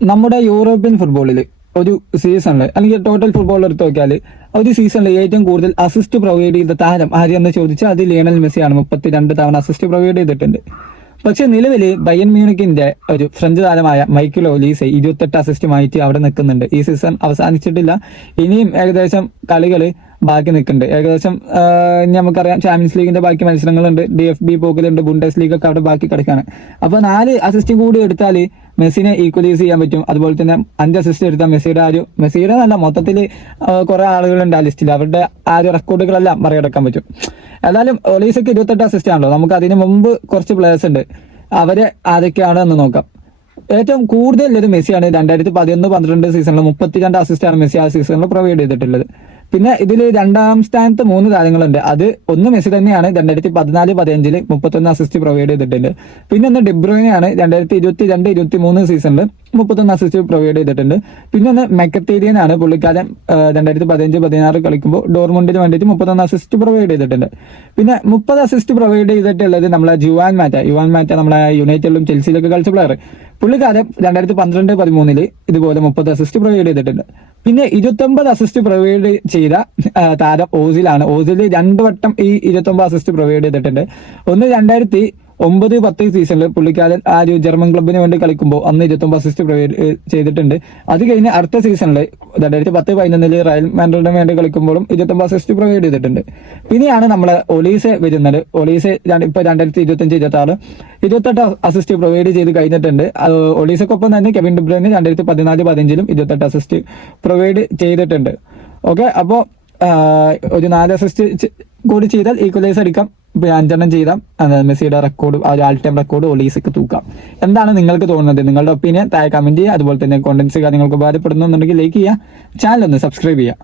നമ്മുടെ യൂറോപ്യൻ ഫുട്ബോളിൽ ഒരു സീസണിൽ അല്ലെങ്കിൽ ടോട്ടൽ ഫുട്ബോൾ എടുത്ത് നോക്കിയാൽ ഒരു സീസണിൽ ഏറ്റവും കൂടുതൽ അസിസ്റ്റ് പ്രൊവൈഡ് ചെയ്ത താരം ആരെന്ന് ചോദിച്ചാൽ അത് ലിയണൽ മെസ്സിയാണ്. 32 തവണ അസിസ്റ്റ് പ്രൊവൈഡ് ചെയ്തിട്ടുണ്ട്. പക്ഷെ നിലവിൽ ബയൺ മ്യൂണിക്കിന്റെ ഒരു ഫ്രഞ്ച് താരമായ മൈക്കിൾ ഒലീസെ 28 അസിസ്റ്റുമായിട്ട് അവിടെ നിൽക്കുന്നുണ്ട്. ഈ സീസൺ അവസാനിച്ചിട്ടില്ല, ഇനിയും ഏകദേശം കളികൾ ബാക്കി നിൽക്കുന്നുണ്ട്. ഏകദേശം നമുക്കറിയാം ചാമ്പ്യൻസ് ലീഗിന്റെ ബാക്കി മത്സരങ്ങളുണ്ട്, DFB പോക്കലുണ്ട്, ബുണ്ടസ് ലീഗ് ഒക്കെ അവിടെ ബാക്കി കിടക്കാണ്. അപ്പൊ 4 അസിസ്റ്റും കൂടി എടുത്താൽ മെസ്സിനെ ഈക്വലൈസ് ചെയ്യാൻ പറ്റും. അതുപോലെ തന്നെ 5 അസിസ്റ്റ് എടുത്താൽ മെസ്സിയുടെ നല്ല മൊത്തത്തിൽ കുറെ ആളുകളുണ്ട് ആ ലിസ്റ്റിൽ, അവരുടെ ആ ഒരു റെക്കോർഡുകളെല്ലാം മറികടക്കാൻ പറ്റും. ഏതായാലും ഒലീസയ്ക്ക് 28 അസിസ്റ്റ് ആണല്ലോ. നമുക്ക് അതിന് മുമ്പ് കുറച്ച് പ്ലേയേഴ്സ് ഉണ്ട്, അവരെ ആരൊക്കെയാണ് എന്ന് നോക്കാം. ഏറ്റവും കൂടുതൽ ഉള്ളത് മെസ്സിയാണ്. 2011-12 സീസണിൽ 32 അസിസ്റ്റാണ് മെസ്സി ആ സീസണിൽ പ്രൊവൈഡ് ചെയ്തിട്ടുള്ളത്. പിന്നെ ഇതിൽ രണ്ടാം സ്ഥാനത്ത് 3 താരങ്ങളുണ്ട്. അത് ഒന്ന് മെസ്സി തന്നെയാണ്, 2014-15 31 അസിസ്റ്റ് പ്രൊവൈഡ് ചെയ്തിട്ടുണ്ട്. പിന്നെ ഒന്ന് ഡിബ്രോയിനെയാണ്, 2022-23 സീസണിൽ 31 അസിസ്റ്റ് പ്രൊവൈഡ് ചെയ്തിട്ടുണ്ട്. പിന്നെ ഒന്ന് മെക്കത്തേരിയനാണ്, പുള്ളിക്കാരൻ 2015-16 കളിക്കുമ്പോൾ ഡോർമുണ്ടിന് വേണ്ടിയിട്ട് 31 അസിസ്റ്റ് പ്രൊവൈഡ് ചെയ്തിട്ടുണ്ട്. പിന്നെ 30 അസിസ്റ്റ് പ്രൊവൈഡ് ചെയ്തിട്ടുള്ളത് നമ്മളെ യുവാൻ മാറ്റ നമ്മളെ യുണൈറ്റഡിലും ചെൽസിയിലൊക്കെ കളിച്ച പ്ലെയർ. പുള്ളിക്കാരൻ 2012-13 ഇതുപോലെ 30 അസിസ്റ്റ് പ്രൊവൈഡ് ചെയ്തിട്ടുണ്ട്. പിന്നെ 29 അസിസ്റ്റ് പ്രൊവൈഡ് ചെയ്ത താരം ഓസിലാണ്. ഓസിൽ 2 വട്ടം ഈ 29 അസിസ്റ്റ് പ്രൊവൈഡ് ചെയ്തിട്ടുണ്ട്. ഒന്ന് 2009-10 സീസണിൽ പുള്ളിക്കാരൻ ആ ഒരു ജർമ്മൻ ക്ലബിന് വേണ്ടി കളിക്കുമ്പോൾ അന്ന് 29 അസിസ്റ്റ് പ്രൊവൈഡ് ചെയ്തിട്ടുണ്ട്. അത് കഴിഞ്ഞ് അടുത്ത സീസണിൽ 2010-11 റയൽ മാഡ്രിഡിന് വേണ്ടി കളിക്കുമ്പോഴും 29 അസിസ്റ്റ് പ്രൊവൈഡ് ചെയ്തിട്ടുണ്ട്. പിന്നെയാണ് നമ്മളെ ഒലീസെ വരുന്നത്. ഒലീസെ ഇപ്പൊ 2025-26 28 അസിസ്റ്റ് പ്രൊവൈഡ് ചെയ്ത് കഴിഞ്ഞിട്ടുണ്ട്. ഒലീസക്കൊപ്പം തന്നെ കെവിൻ ഡിബ്രോയിന് 2014-15 28 അസിസ്റ്റ് പ്രൊവൈഡ് ചെയ്തിട്ടുണ്ട്. ഓക്കെ, അപ്പോൾ ഒരു 4 അസിസ്റ്റ് കൂടി ചെയ്താൽ ഈക്വലൈസ് അടിക്കാം. 5 ചെയ്താൽ മെസ്സിയുടെ റെക്കോർഡ്, ആ ഒരു ആൾ ടൈം റെക്കോർഡ് ഒലീസക്ക് തൂക്കാം. എന്താണ് നിങ്ങൾക്ക് തോന്നുന്നത്? നിങ്ങളുടെ ഒപ്പീനിയൻ താഴെ കമന്റ് ചെയ്യുക. അതുപോലെ തന്നെ കോണ്ടന്റ്സ് കാര്യങ്ങൾക്ക് ഉപകാരപ്പെടുന്നുണ്ടെങ്കിൽ ലൈക്ക് ചെയ്യുക, ചാനൽ ഒന്ന് സബ്സ്ക്രൈബ് ചെയ്യുക.